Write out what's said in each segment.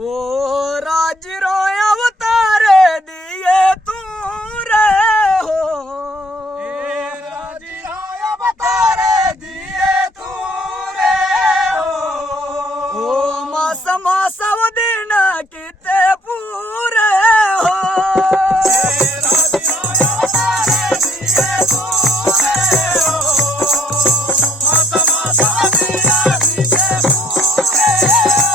ओ राज रो अवतारे दिए तू रे हो, राज रो अवतारे दिए तू रे हो। ओ मास मास दिन किते पूरे हो, राज रो अवतारे दिए तू रे हो। मास मास दिन किते पूरे हो।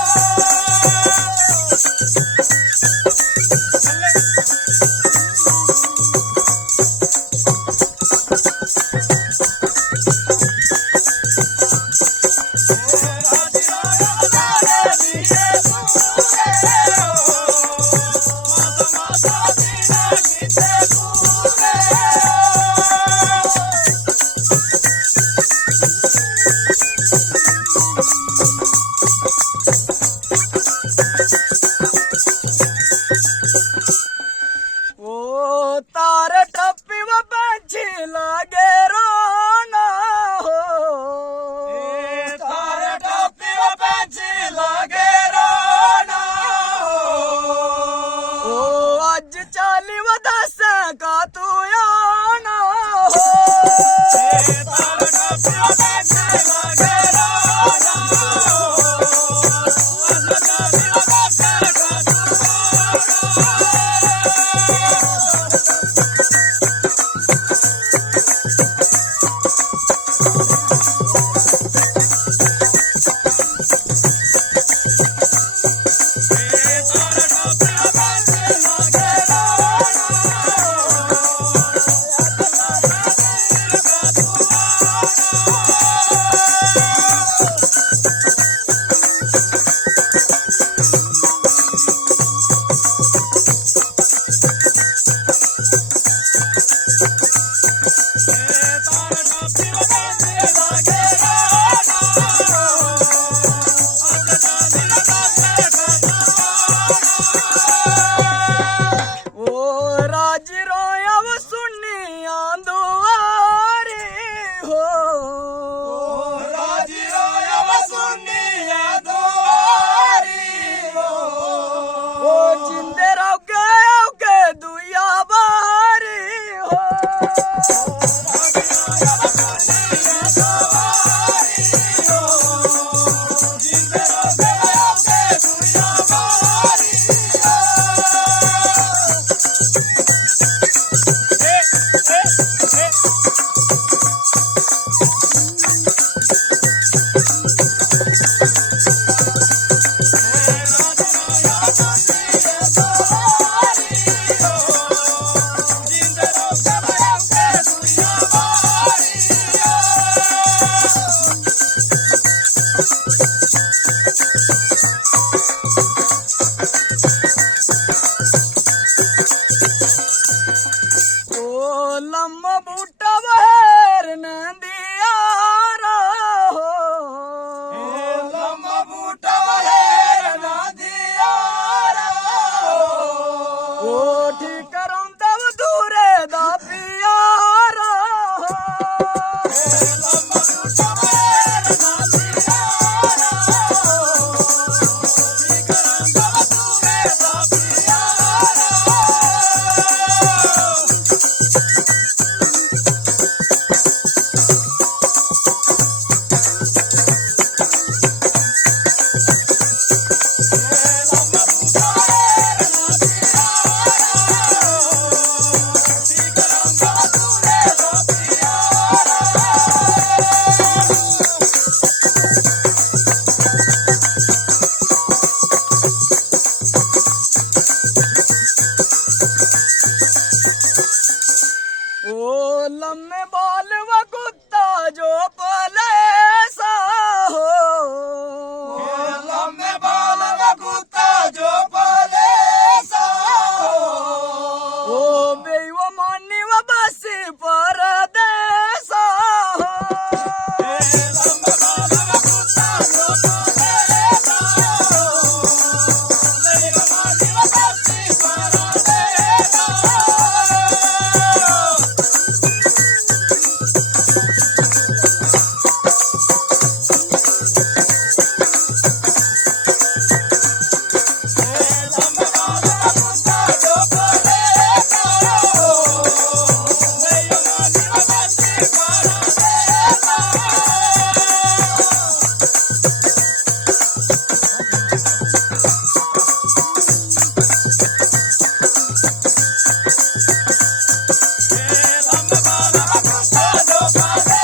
ओ तारे टप्पी व पंछी लागे रोना हो, तारे टोपी व पंछी लागे रोना हो। ओ अज चाली व दस का तू आना हो, तारे टोपी व पंछी लागे रोना हो। तारे टोपी व पंछी का तू आना हो। तारे टोपी व पंछी लागे रोना हो। ਲਾਗੇ